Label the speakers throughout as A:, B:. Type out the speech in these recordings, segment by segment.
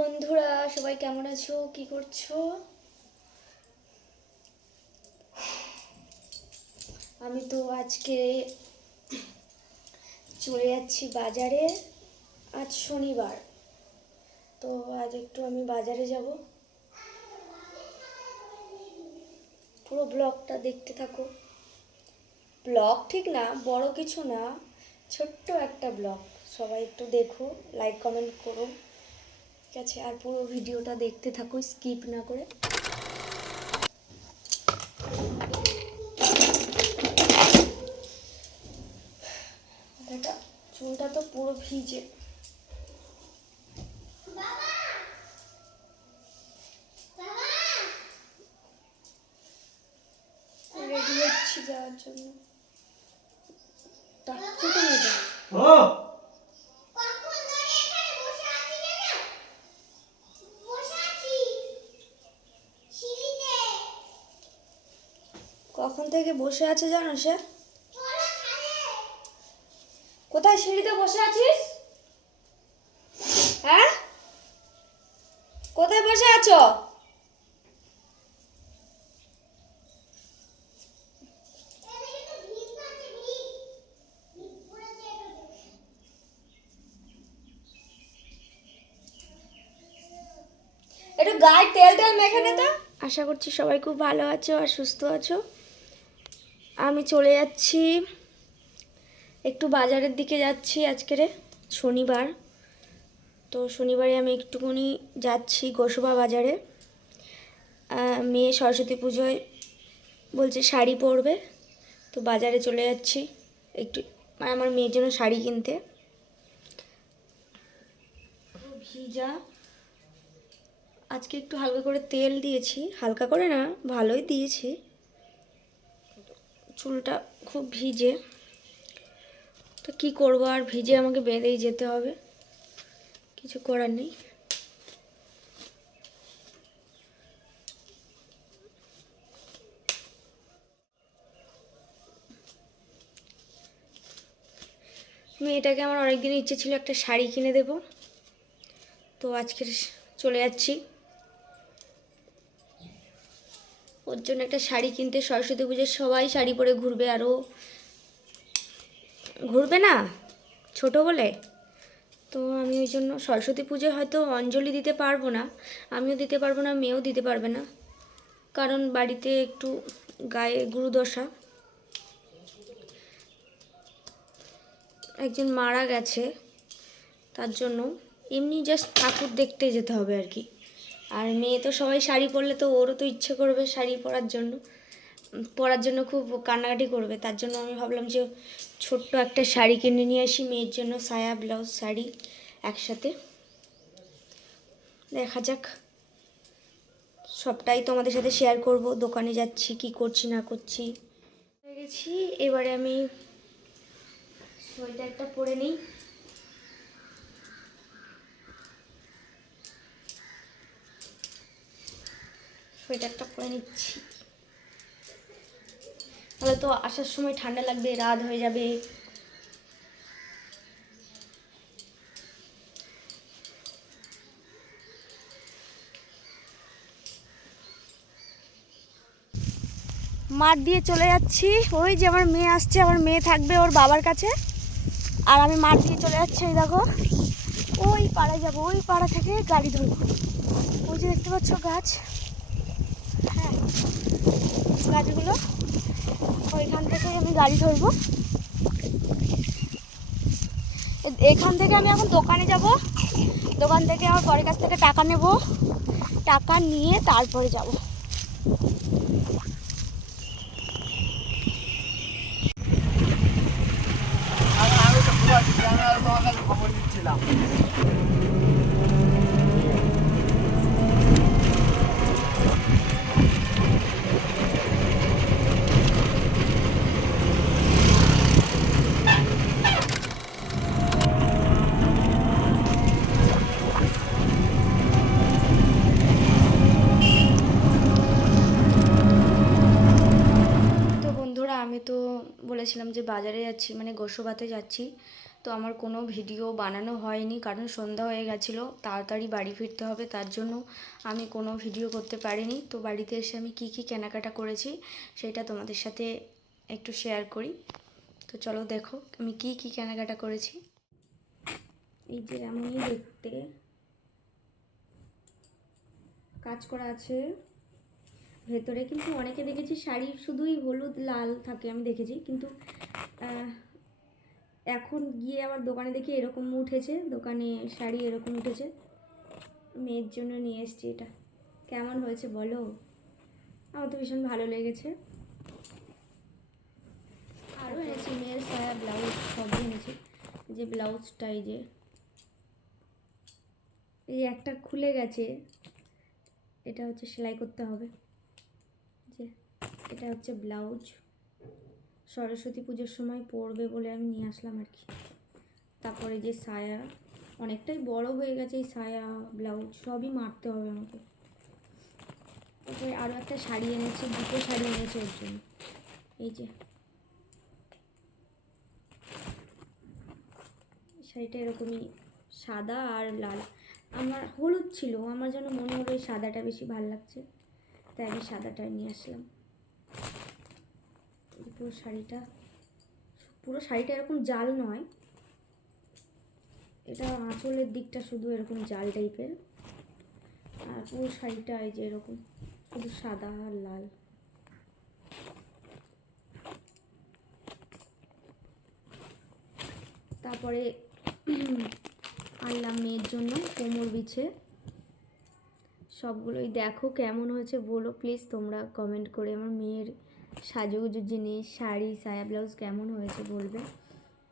A: বন্ধুরা, সবাই কেমন আছো? কি করছ? আমি তো আজকে চলে যাচ্ছি বাজারে। আজ শনিবার। তো আজ একটু আমি বাজারে যাব। পুরো ব্লগটা দেখতে থাকো। ব্লগ ঠিক না, বড় কিছু না, ছোট্ট একটা ব্লগ। সবাই একটু দেখো লাইক কমেন্ট করো। ঠিক আছে, আর পুরো ভিডিওটা দেখতে থাকো স্কিপ না করে। চুলটা তো পুরো ভিজে। রেডি হচ্ছি যাওয়ার জন্য। ডাকছো তো থেকে বসে আছে জানো সে? কোথায় সিঁড়িতে বসে আছিস? হ্যাঁ? কোথায় বসে আছো? একটু গায়ে তেল তেল মেখে নে তো। আশা করছি সবাই খুব ভালো আছো আর সুস্থ আছো। আমি চলে যাচ্ছি। একটু বাজারের দিকে যাচ্ছি আজকেরে শনিবার। তো শনিবারে আমি একটুখানি যাচ্ছি গোসবা বাজারে। মেয়ে সরস্বতী পুজোয় বলছে শাড়ি পরবে। তো বাজারে চলে যাচ্ছি। একটু মানে আমার মেয়ের জন্য শাড়ি কিনতে। ভিজা। আজকে একটু হালকা করে তেল দিয়েছি। হালকা করে না, ভালোই দিয়েছি। চুলটা খুব ভিজে। তো কি করব আর ভিজে আমাকে বেঁধেই যেতে হবে। কিছু করার নেই। মেয়েটাকে আমার অনেক দিন ইচ্ছে ছিল একটা শাড়ি কিনে দেবো। তো আজকে চলে যাচ্ছি। ওর জন্য একটা শাড়ি কিনতে সরস্বতী পুজোর সবাই শাড়ি পরে ঘুরবে আরও ঘুরবে না? ছোট বলে? তো আমি ওই জন্য সরস্বতী পুজোয় হয়তো অঞ্জলি দিতে পারব না। আমিও দিতে পারব না, মেয়েও দিতে পারবে না। কারণ বাড়িতে একটু গায়ে গুরুদশা। একজন মারা গেছে, তার জন্য এমনি জাস্ট ঠাকুর দেখতে যেতে হবে আর কি। আর মেয়ে তো সবাই শাড়ি পরলে তো ওরও তো ইচ্ছে করবে শাড়ি পরার জন্য। পরার জন্য খুব কান্নাকাটি করবে। তার জন্য আমি ভাবলাম যে ছোট্ট একটা শাড়ি কিনে নিয়ে আসি, মেয়ের জন্য সায়া ব্লাউজ শাড়ি একসাথে। দেখা যাক। সবটাই তোমাদের সাথে শেয়ার করব। দোকানে যাচ্ছি, কি করছি, না করছি। গেছি। এবারে আমি সোয়েটারটা পরে নিই। সোয়েটারটা পরে নিচ্ছি। তাহলে তো আসার সময় ঠান্ডা লাগবে, রাত হয়ে যাবে। মাঠ দিয়ে চলে যাচ্ছি। ওই যে আমার মেয়ে আসছে, আমার মেয়ে থাকবে ওর বাবার কাছে। আর আমি মাঠ দিয়ে চলে যাচ্ছি, এই দেখো। ওই পাড়ায় যাব, ওই পাড়া থেকে গাড়ি ধরবো। ওই যে দেখতে পাচ্ছ গাছ। গাছগুলো ওইখান থেকে আমি গাড়ি ধরবো। এখান থেকে আমি এখন দোকানে যাব। দোকান থেকে আমার পরের কাছ থেকে টাকা নেব। টাকা নিয়ে তারপরে যাব।
B: খবর দিচ্ছিলাম।
A: বলেছিলাম যে বাজারে যাচ্ছি মানে গোসবাতে যাচ্ছি। তো আমার কোনো ভিডিও বানানো হয়নি, কারণ সন্ধ্যা হয়ে গেছিল, তাড়াতাড়ি বাড়ি ফিরতে হবে, তার জন্য আমি কোনো ভিডিও করতে পারিনি। তো বাড়িতে এসে আমি কি কি কেনাকাটা করেছি, সেটা তোমাদের সাথে একটু শেয়ার করি। তো চলো দেখো, আমি কি কি কেনাকাটা করেছি। এই যে এমনই দেখতে, কাজ করা আছে। ভেতরে, কিন্তু অনেকে দেখেছি শাড়ি শুধুই হলুদ, লাল থাকে, আমি দেখেছি। কিন্তু এখন গিয়ে আবার দোকানে দেখি এরকম উঠেছে, দোকানে শাড়ি এরকম উঠেছে। মেয়ের জন্য নিয়ে এসেছি এটা। কেমন হয়েছে বলো? আমার তো ভীষণ ভালো লেগেছে। আরও এনেছি মেয়ের সায়া ব্লাউজ, সবই এনেছি। যে ব্লাউজটা, এই যে, এই একটা খুলে গেছে। এটা হচ্ছে সেলাই করতে হবে। এটা হচ্ছে ব্লাউজ। সরস্বতী পুজোর সময় পরবে বলে আমি নিয়ে আসলাম আর কি। তারপরে যে সায়া, অনেকটাই বড় হয়ে গেছে এই সায়া, ব্লাউজ, সবই মারতে হবে আমাকে। তারপরে আরও একটা শাড়ি এনেছি, দুটো শাড়ি এনেছি ওর জন্য। এই যে। শাড়িটা এরকমই সাদা আর লাল। আমার হলুদ ছিল, আমার যেন মনে হলো এই সাদাটা বেশি ভালো লাগছে। তাই আমি সাদাটা নিয়ে আসলাম। পুরো শাড়িটা পুরো শাড়িটা এরকম জাল নয়। এটা আঁচলের দিকটা শুধু এরকম জাল টাইপের। আর পুরো শাড়িটা এই যে এরকম, শুধু সাদা আর লাল। তারপরে আনলাম মেয়ের জন্য কোমর বিছে। সবগুলোই দেখো কেমন হয়েছে বলো প্লিজ তোমরা কমেন্ট করে আমার মেয়ের সাজুগুজুর জিনিস শাড়ি সায়া ব্লাউজ কেমন হয়েছে বলবে।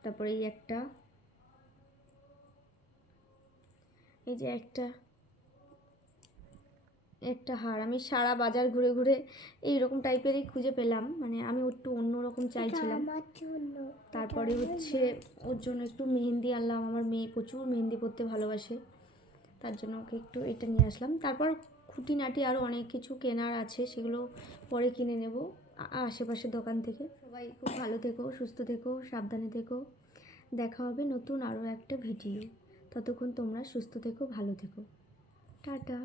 A: তারপরে এই একটা এই যে একটা একটা হার। আমি সারা বাজার ঘুরে ঘুরে এই রকম টাইপেরই খুঁজে পেলাম। মানে আমি একটু অন্যরকম চাইছিলাম। তারপরে হচ্ছে ওর জন্য একটু মেহেন্দি আনলাম। আমার মেয়ে প্রচুর মেহেন্দি পরতে ভালোবাসে। তার জন্য ওকে একটু এটা নিয়ে আসলাম। তারপর খুঁটিনাটি আরও অনেক কিছু কেনার আছে, সেগুলো পরে কিনে নেব আশেপাশের দোকান থেকে। সবাই খুব ভালো থেকো, সুস্থ থেকো, সাবধানে থেকো। দেখা হবে নতুন আরও একটা ভিডিও। ততক্ষণ তোমরা সুস্থ থেকো, ভালো থেকো। টাটা।